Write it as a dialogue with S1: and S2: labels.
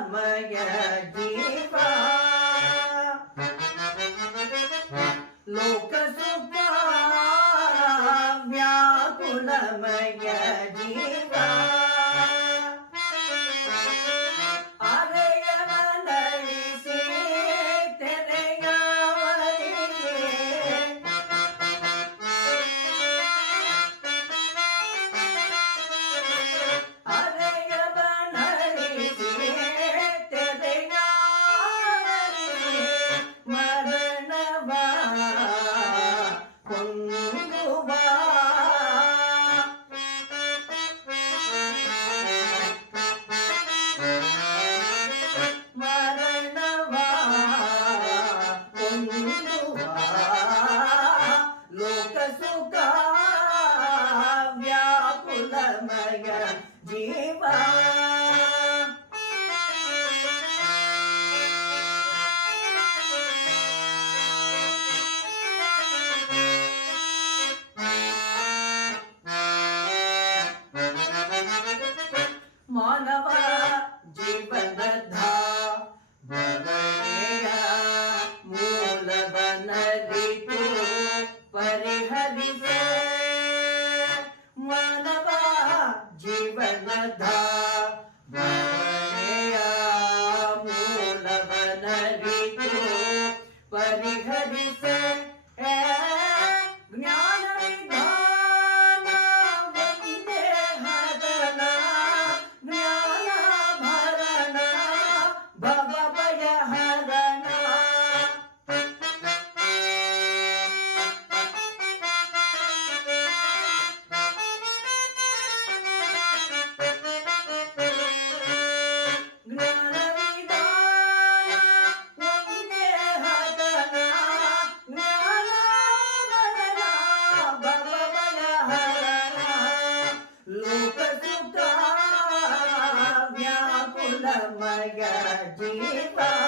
S1: రామయ జీవ లోక సుఖ వ్యాకులమయ జీవ మానవ ಪರಿಹರಿಸೆ Jingita